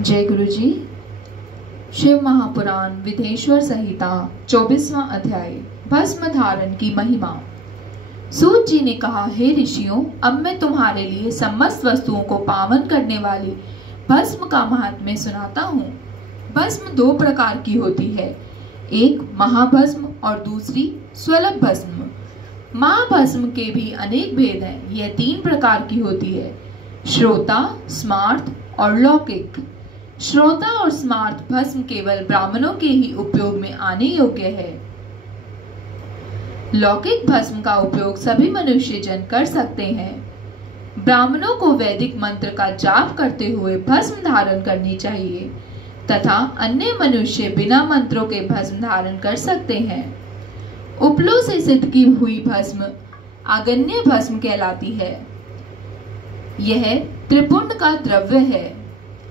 जय गुरु जी। शिव महापुराण विधेश्वर संहिता 24वां अध्याय भस्म धारण की महिमा। सूत जी ने कहा, हे ऋषियों, अब मैं तुम्हारे लिए समस्त वस्तुओं को पावन करने वाली भस्म का महात्म्य सुनाता हूँ। भस्म दो प्रकार की होती है, एक महाभस्म और दूसरी स्वल्प भस्म। महाभस्म के भी अनेक भेद हैं। यह तीन प्रकार की होती है, श्रोता, स्मार्त और लौकिक। श्रोता और स्मार्त भस्म केवल ब्राह्मणों के ही उपयोग में आने योग्य है। लौकिक भस्म का उपयोग सभी मनुष्य जन कर सकते हैं। ब्राह्मणों को वैदिक मंत्र का जाप करते हुए भस्म धारण करनी चाहिए तथा अन्य मनुष्य बिना मंत्रों के भस्म धारण कर सकते हैं। उपलों से सिद्ध की हुई भस्म आगन्य भस्म कहलाती है। यह त्रिपुंड का द्रव्य है।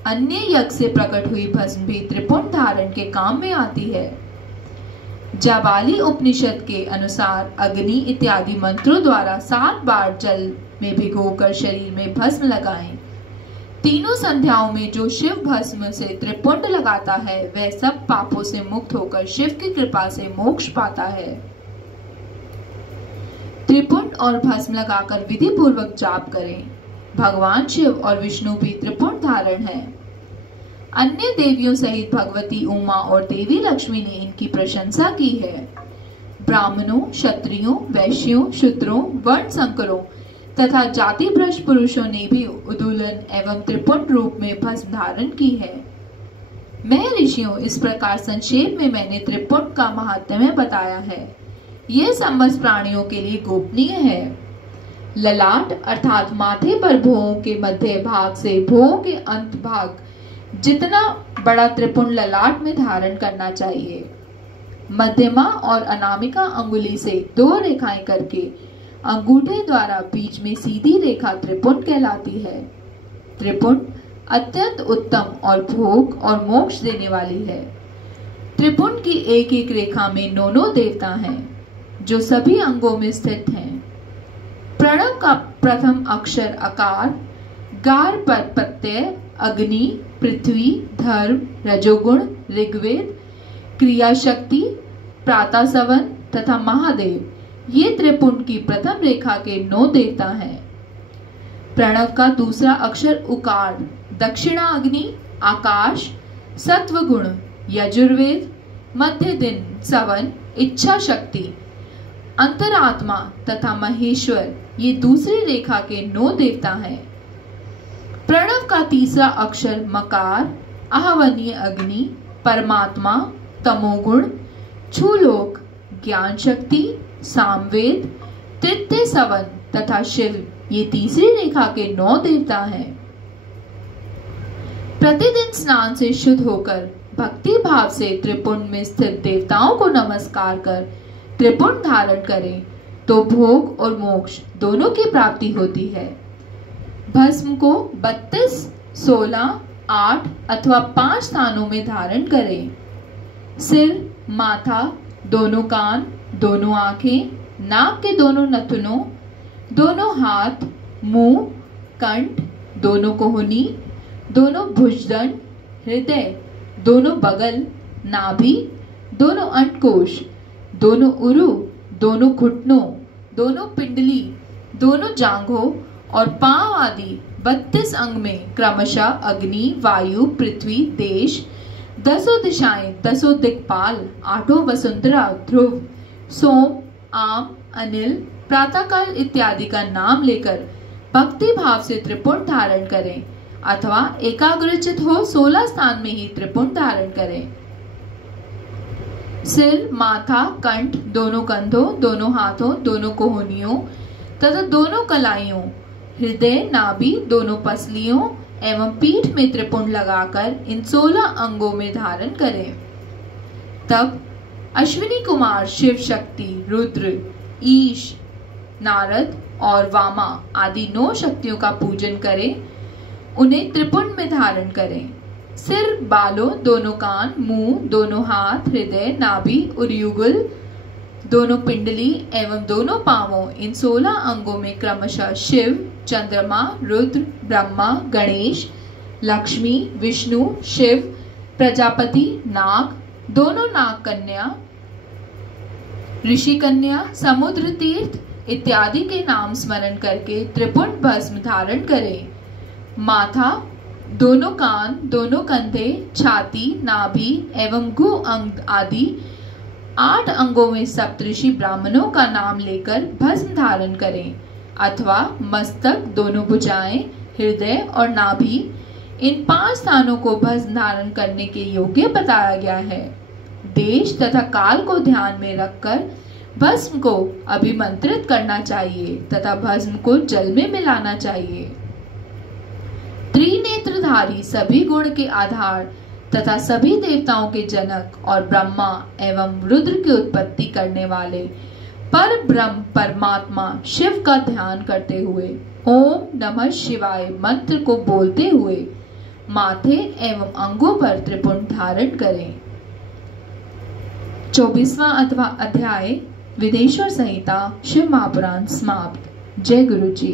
अन्य यज्ञ से प्रकट हुई भस्म भी त्रिपुंड धारण के काम में आती है। जाबाली उपनिषद के अनुसार अग्नि इत्यादि मंत्रों द्वारा 7 बार जल में भिगोकर शरीर में भस्म लगाएं। तीनों संध्याओं में जो शिव भस्म से त्रिपुंड लगाता है वह सब पापों से मुक्त होकर शिव की कृपा से मोक्ष पाता है। त्रिपुंड और भस्म लगाकर विधि पूर्वक जाप करें। भगवान शिव और विष्णु भी त्रिपुंड धारण है। अन्य देवियों सहित भगवती उमा और देवी लक्ष्मी ने इनकी प्रशंसा की है। ब्राह्मणों, क्षत्रियों, वैश्यों, शूद्रों, वर्ण संकरों तथा जाति भ्रष्ट पुरुषों ने भी उदूलन एवं त्रिपुंड रूप में भस्म धारण की है। मैं ऋषियों, इस प्रकार संक्षेप में मैंने त्रिपुंड का महात्म्य बताया है। यह समस्त प्राणियों के लिए गोपनीय है। ललाट अर्थात माथे पर भौहों के मध्य भाग से भौहों के अंत भाग जितना बड़ा त्रिपुंड ललाट में धारण करना चाहिए। मध्यमा और अनामिका अंगुली से 2 रेखाएं करके अंगूठे द्वारा बीच में सीधी रेखा त्रिपुंड कहलाती है। त्रिपुंड अत्यंत उत्तम और भोग और मोक्ष देने वाली है। त्रिपुंड की एक एक रेखा में 9 देवता हैं जो सभी अंगों में स्थित हैं। प्रणव का प्रथम अक्षर अकार, गार पर प्रत्यय, अग्नि, पृथ्वी, धर्म, रजोगुण, ऋग्वेद, क्रिया शक्ति, प्रातः सवन तथा महादेव ये त्रिपुंड की प्रथम रेखा के 9 देवता हैं। प्रणव का दूसरा अक्षर उकार, दक्षिणा अग्नि, आकाश, सत्व गुण, यजुर्वेद, मध्य दिन, सवन, इच्छा शक्ति, अंतरात्मा तथा महेश्वर ये दूसरी रेखा के 9 देवता हैं। प्रणव का तीसरा अक्षर मकार, आहवनीय अग्नि, परमात्मा, तमोगुण, छूलोक, ज्ञान शक्ति, सामवेद, तृतीय सवन तथा शिव ये तीसरी रेखा के 9 देवता हैं। प्रतिदिन स्नान से शुद्ध होकर भक्ति भाव से त्रिपुंड में स्थित देवताओं को नमस्कार कर त्रिपुंड धारण करें तो भोग और मोक्ष दोनों की प्राप्ति होती है। भस्म को 32, 16, 8 अथवा 5 स्थानों में धारण करें। सिर, माथा, दोनों कान, दोनों आंखें, नाक के दोनों नथुनों, दोनों हाथ, मुंह, कंठ, दोनों कोहनी, दोनों भुजदंड, हृदय, दोनों बगल, नाभि, दोनों अंडकोश, दोनों उरु, दोनों घुटनों, दोनों पिंडली, दोनों जांघों और पांव आदि 32 अंग में क्रमशः अग्नि, वायु, पृथ्वी, देश, 10 दिशाएं, 10 दिक्पाल, 8 वसुंधरा, ध्रुव, सोम, आम, अनिल, प्रातःकाल इत्यादि का नाम लेकर भक्ति भाव से त्रिपुंड धारण करें अथवा एकाग्रचित हो 16 स्थान में ही त्रिपुंड धारण करें। सिर, माथा, कंठ, दोनों कंधों, दोनों हाथों, दोनों कोहनियों तथा दोनों कलाइयों, हृदय, नाभि, दोनों पसलियों एवं पीठ में त्रिपुंड लगाकर इन 16 अंगों में धारण करें। तब अश्विनी कुमार शिव शक्ति, रुद्र, ईश, नारद और वामा आदि 9 शक्तियों का पूजन करें। उन्हें त्रिपुंड में धारण करें। सिर, बालों, दोनों कान, मुंह, दोनों हाथ, हृदय, नाभि, उरयुगल, दोनों पिंडली एवं दोनों पांवों इन 16 अंगों में क्रमशः शिव, चंद्रमा, रुद्र, ब्रह्मा, गणेश, लक्ष्मी, विष्णु, शिव, प्रजापति, नाग, दोनों नाग कन्या, ऋषि कन्या, समुद्र तीर्थ इत्यादि के नाम स्मरण करके त्रिपुंड भस्म धारण करें। माथा, दोनों कान, दोनों कंधे, छाती, नाभि एवं गु अंग आदि 8 अंगों में सप्तऋषि ब्राह्मणों का नाम लेकर भस्म धारण करें, अथवा मस्तक, दोनों भुजाएं, हृदय और नाभि, इन 5 स्थानों को भस्म धारण करने के योग्य बताया गया है। देश तथा काल को ध्यान में रखकर भस्म को अभिमंत्रित करना चाहिए तथा भस्म को जल में मिलाना चाहिए। त्रिनेत्रधारी, सभी गुण के आधार तथा सभी देवताओं के जनक और ब्रह्मा एवं रुद्र की उत्पत्ति करने वाले पर ब्रह्म परमात्मा शिव का ध्यान करते हुए ओम नमः शिवाय मंत्र को बोलते हुए माथे एवं अंगों पर त्रिपुंड धारण करें। 24वां अथवा अध्याय विदेश्वर संहिता शिव महापुराण समाप्त। जय गुरु जी।